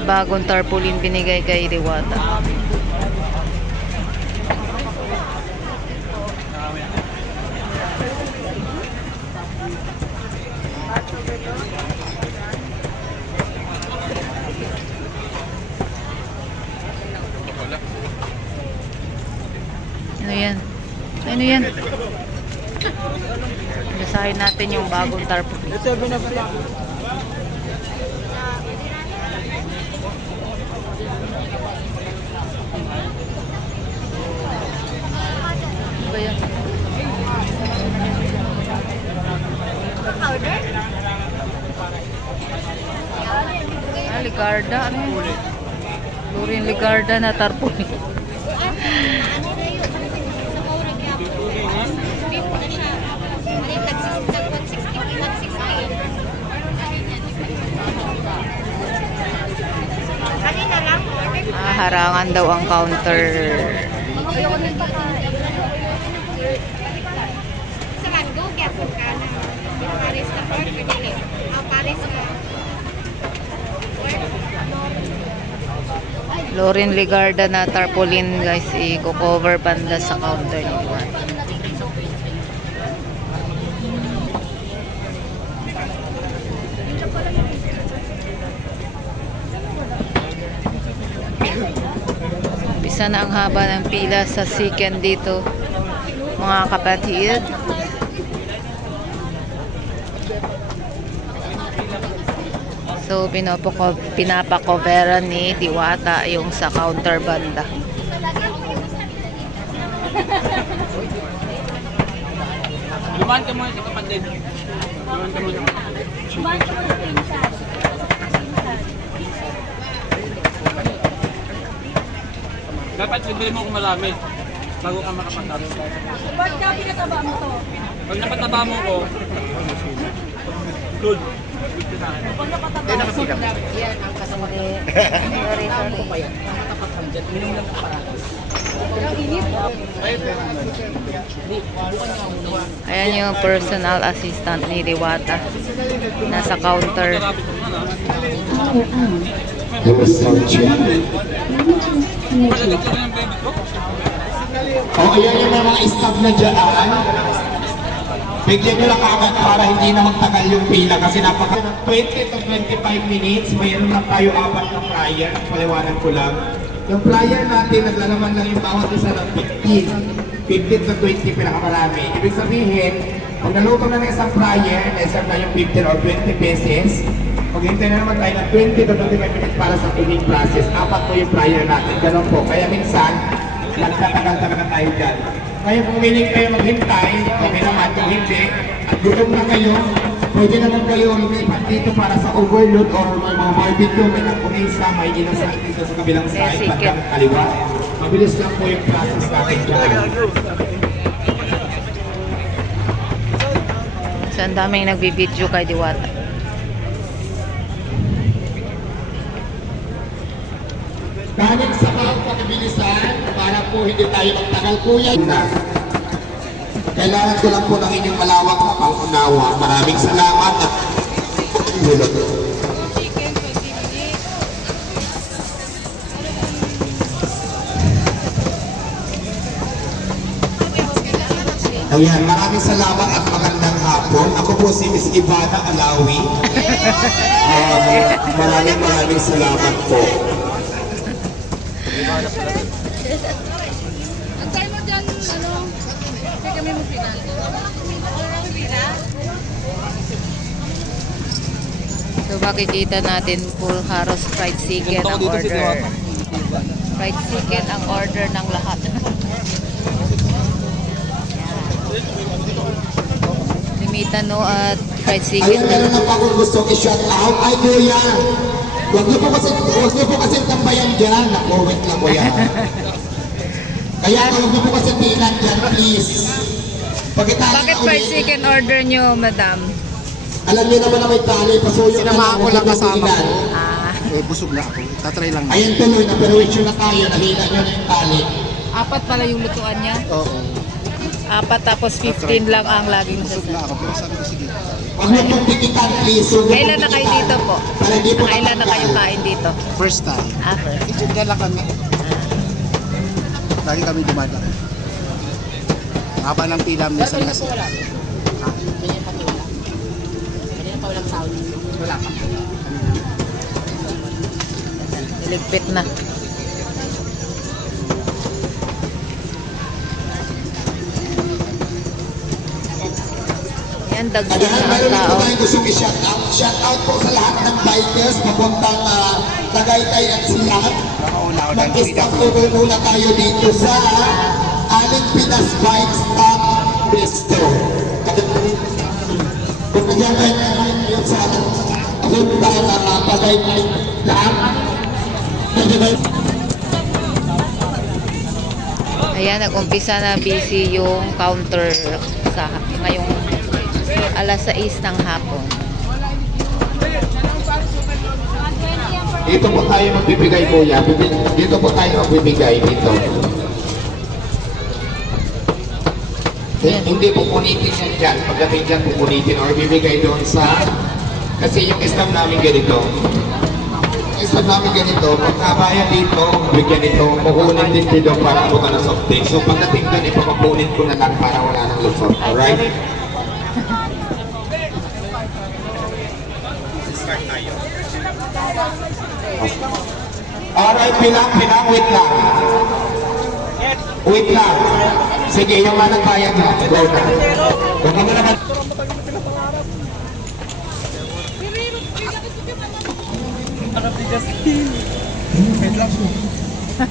may bagong tarpaulin binigay kay Diwata. Ano yan? Ano yan? Basahin natin yung bagong tarpaulin ba yan? Ah, Ligarda. Ano yun? Lurin Ligarda na order Ah, harangan daw ang counter. Ayoko nang pakain. Sa Mango, kaya po ka na. Paris na pork, pwede. Ah, Paris na. Lorin Ligarda na tarpaulin guys, i-cover banda sa counter ni Juan. Umpisa na ang haba ng pila sa second dito, mga kapatid. So, pinapako, pinapakoveran ni Diwata yung sa counter banda. Lumaan ka muna sa kapatid. Lumaan ka muna. Dapat libre mo kung marami bago ka makapatapos. Ba't ka pinataba mo to? Pag napataba mo ko, good. Yan ang kasuli. Sorry, sorry. Ayan yung personal assistant ni Diwata. Nasa counter. Marami ko naman There was some check. Malagay ko na yung baby ko. O, ayan yung mga staff na dyan. Bigyan nyo lang agad para hindi na magtagal yung pila kasi napaka 20 to 25 minutes, mayroon lang tayo apat na flyer. Paliwanag ko lang. Yung flyer natin, naglalaman lang yung bawat isa ng 15. 15 to 20 pinakamarami. Ibig sabihin, pag naluto na ng isang flyer, na-serve na yung 15 or 20 pesos, maghintay na naman tayo ng 20 to 25 minutes para sa cooking process. Apat po yung flyer natin. Ganun po. Kaya minsan, nagtatagal talaga tayo dyan. Ngayon kung willing kayo maghintay, okay naman kung hindi, at gutom na kayo, pwede naman kayo lumipat dito para sa overload or may mga barbecue, may nagkumisa, may inasal dito sa kabilang side, bandang kaliwa. Mabilis lang po yung process natin dyan. So, ang daming nagbibideo kay Diwata. Kanin sa mga pagbilisan para po hindi tayo magtagal kuya. Na. Kailangan ko lang po ng inyong malawak na pangunawa. Maraming salamat at Ayan, maraming salamat at magandang hapon. Ako po si Miss Ivana Alawi. Um, maraming maraming salamat po. Mo dyan, ano, hindi kami mo final. So, makikita natin full haros fried chicken ang order. Fried chicken ang order ng lahat. Limitano at fried chicken. Ayan, meron na pa akong gustong i-shout out. Ay, kuya! Huwag niyo po kasi, huwag niyo po kasi tambayan dyan. Naku, wait lang kuya. Kaya huwag niyo po kasi pinan dyan, please. Pagkatali Bakit fried chicken order nyo, madam? Alam niyo naman na may tali, pasuyo na Sinamahan ko lang kasama ko. Ah, Eh, busog na ako. Tatry lang. Ayan tuloy na, pero issue na tayo, nahila niyo na yung tali. apat pala yung lutuan niya. Oo. Apat tapos 15 lang ang laging Busog na ako, pero sabi ko sige. Huwag mo pong tikitan, please. Huwag Kailan pong na kayo dito po? Para hindi po Kailan na kayo matanggal. kain dito? First time. Ah, first. Ito lang kami. Lagi kami dumadaan. Haba ng pila minsan kasi. Ligpit na. Yan, dagdag na ang meron tao. po tayong gusto i-shout out. Shout out po sa lahat ng bikers papuntang uh, Tagaytay at Silang. Mag-stop over muna tayo dito sa Aling Pinas Bike Stop Bistro. Kung nandiyan kayo ngayon sa punta na Tagaytay lahat. Ayan, nag-umpisa na busy yung counter sa ngayong alas 6 ng hapon. Dito po tayo magbibigay kuya. Dito po tayo magbibigay dito. Yan. Hindi po punitin yan dyan. Pagdating dyan, pupunitin or bibigay doon sa... Kasi yung staff namin ganito. Yung staff namin ganito, pagkabayan dito, bigyan ito, kukunin din dito para abutan ng soft drink. So pagdating doon, ipapapunin ko na lang para wala nang lusot. Alright? Alright, pilang, pilang, wait lang. Wait lang. Sige, yung manang bayad na. Go na. Huwag ka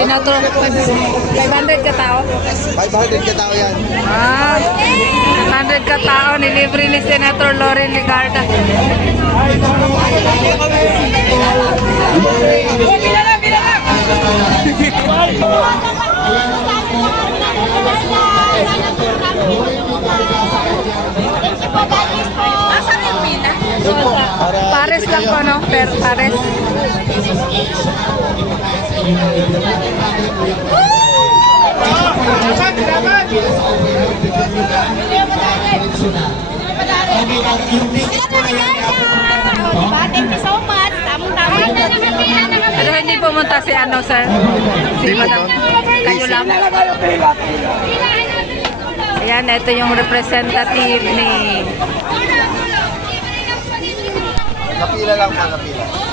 Si, Senator, 500 ka tao? 500 ka tao yan. Ah, 500 ka tao nilibre ni Senator Loren Ligarda. Pares lang po, no? Per pares. Thank you so much. Kami. Pero hindi pumunta si ano, sir? Si Madam. Kayo lang. Ayan, ito yung representative ni Napila lang po, napila.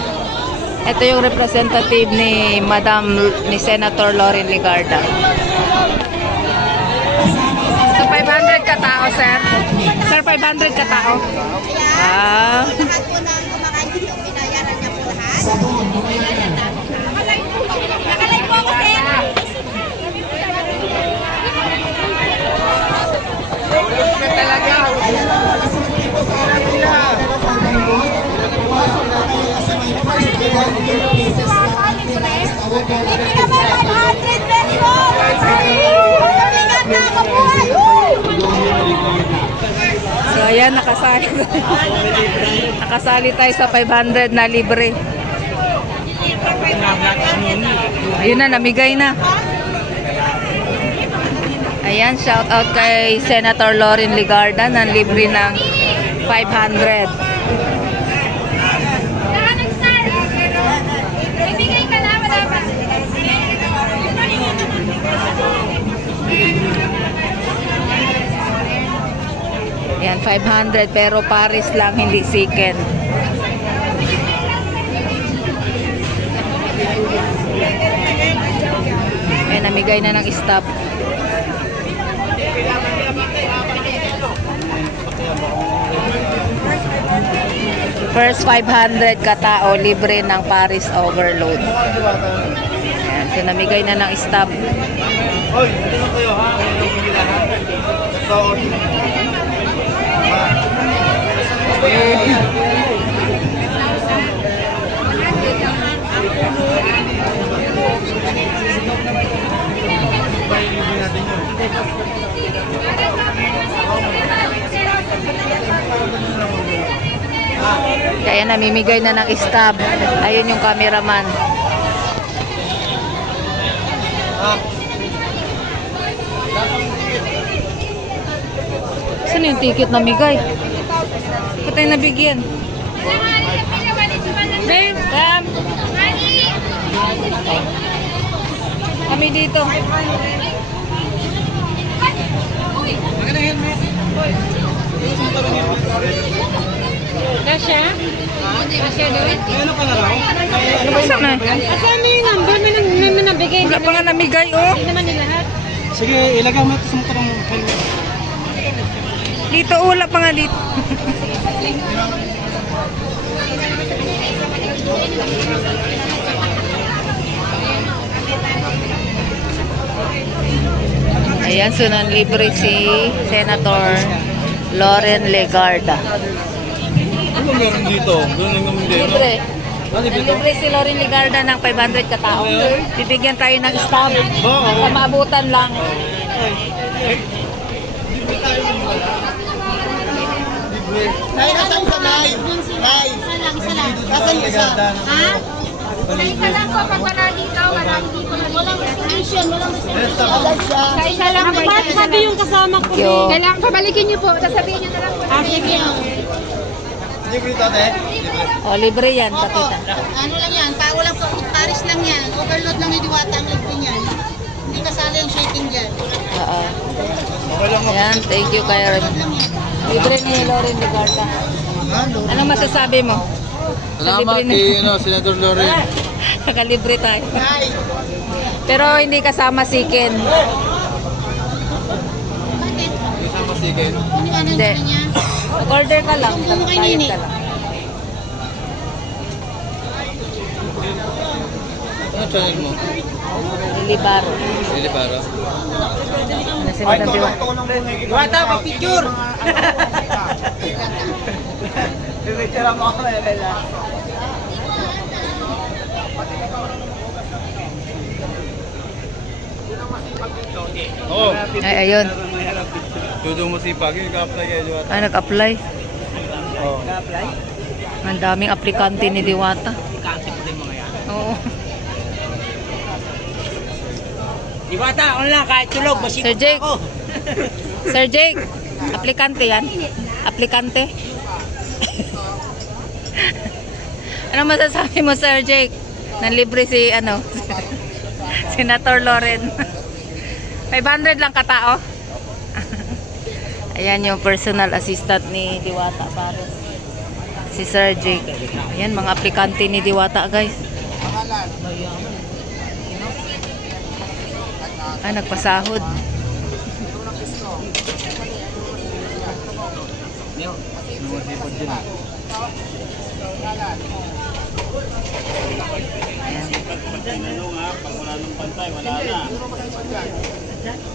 Ito yung representative ni Madam ni Senator Loren Ligarda. So 500 ka tao, sir? Sir, 500 ka tao? Ah. Lahat po ng kumakain dito, binayaran niya po lahat. Nakalay po ako, sir. Libre naman 500 pesos! Mabigat na ako po! So ayan, nakasali. nakasali tayo sa 500 na libre. Ayun na, namigay na. Ayan, shout out kay Senator Loren Ligarda ng libre ng 500. Ibigay ka na, wala ba? Ayan, 500 pero Paris lang, hindi Siken. Ayan, namigay na ng stop. First 500 katao, libre ng Paris Overload. Ayan, so namigay na ng stop. Kaya namimigay na ng stop. Ayun yung cameraman. Saan yung ticket namigay? Patay nabigyan. Babe, Sam. Kami dito. Kasha? Kasha doon? Ano ba sana? Asan na yung number? May, nang- may, may nabigay. Wala pa nga namigay, oh. Hindi naman nila lahat. Sige, ilagay mo ito sa motor ng helmet. Dito, wala pa nga dito. Ayan, so libre si Senator Loren Legarda. Ano meron dito? Doon lang naman dito. Libre. Ah, libre si Loren Legarda ng 500 katao. Bibigyan tayo ng stamp. Oo. Sa maabutan lang. Nay, nasaan ka, Nay? Nay, lang, lang. nasaan ka sa... Ha? Sa isa lang po, pag wala dito, wala dito. Walang. Sa isa lang po, sabi yung kasama ko. Kailangan pabalikin niyo po. Sasabihin niyo na lang po. Ah, sige. Libre ito, ate. O, libre yan, kapita. Ano lang yan, pa, walang Paris lang yan. Overload lang ni Diwata ang libre niyan. Hindi kasali ang shaking dyan. Oo. Ayan, thank you kay Rem. Libre ni Loren Legarda. Anong masasabi mo? Salamat kay ano, Senator Loren. Nakalibre tayo. Pero hindi kasama si Ken. bakit? Masikin. Ano yung ano Hindi. niya? Mag-order ka lang. Ano kay Bayad Nini? ka lang. Ano channel mo? Lilibaro. Lili para. Ano si Madam Diwa? Diwata, pa-picture! Oo. Ay, ayun. Tudo mo sipag. Yung ka-apply kayo, Diwata. Ah, nag-apply. Oo. Ang daming aplikante ni Diwata. Oo. Diwata, ano lang, kahit tulog, Sir Jake. Sir Jake, aplikante yan? Aplikante? ano masasabi mo, Sir Jake? Nanlibre si, ano, Senator Loren. 500 lang katao. Ayan yung personal assistant ni Diwata para si Sir Jake. Ayan, mga aplikante ni Diwata, guys. Ah, nagpasahod.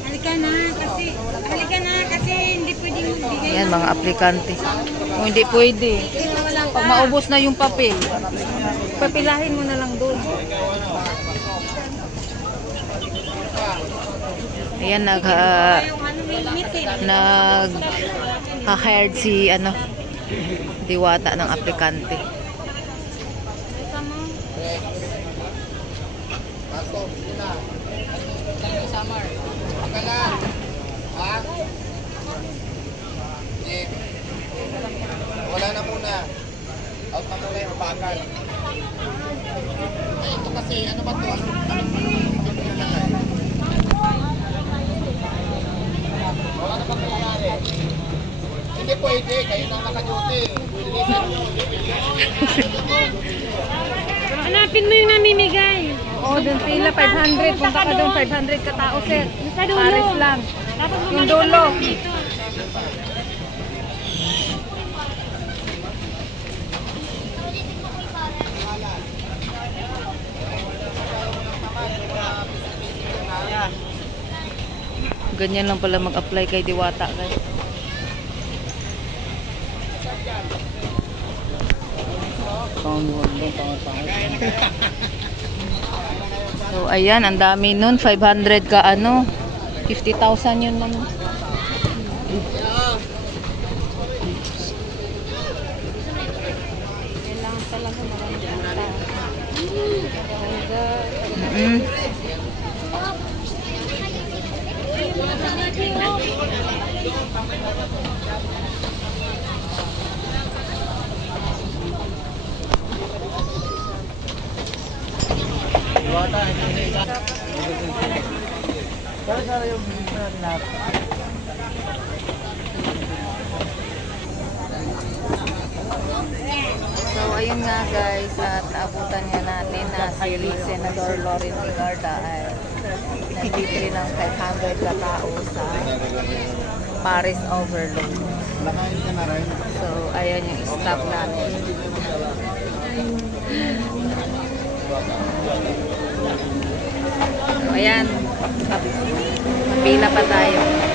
Halika na kasi, halika na kasi hindi pwedeng bigay. Ayan, mga aplikante. Kung hindi pwede. Pag maubos na yung papel, papilahin mo na lang doon. Ayan, nag, eh. nag, hired si, ano, diwata ng aplikante. Wala na muna. Out na muna yung bakal. Ito kasi, ano ba to? Ano, ano, ano, ano nilalagay? Nangyayari? Hindi pwede, kayo na naka-duty. Hanapin mo yung namimigay. Oo, doon pila, 500. Punta ka doon, 500 katao, sir. Sa dulo. Pares lang. Tapos Yung bumalik ka dulo. dito. Ganyan lang pala mag-apply kay Diwata guys. So ayan, ang dami nun. 500 ka ano. 50,000 yun ma'am. Mm. So, ayun nga guys, at naabutan nga natin na si Senador Loren Ligarda ay nagbibili ng 500 katao sa Paris Overload. Na. So, ayan yung stop natin. So, ayan. Pila pa tayo.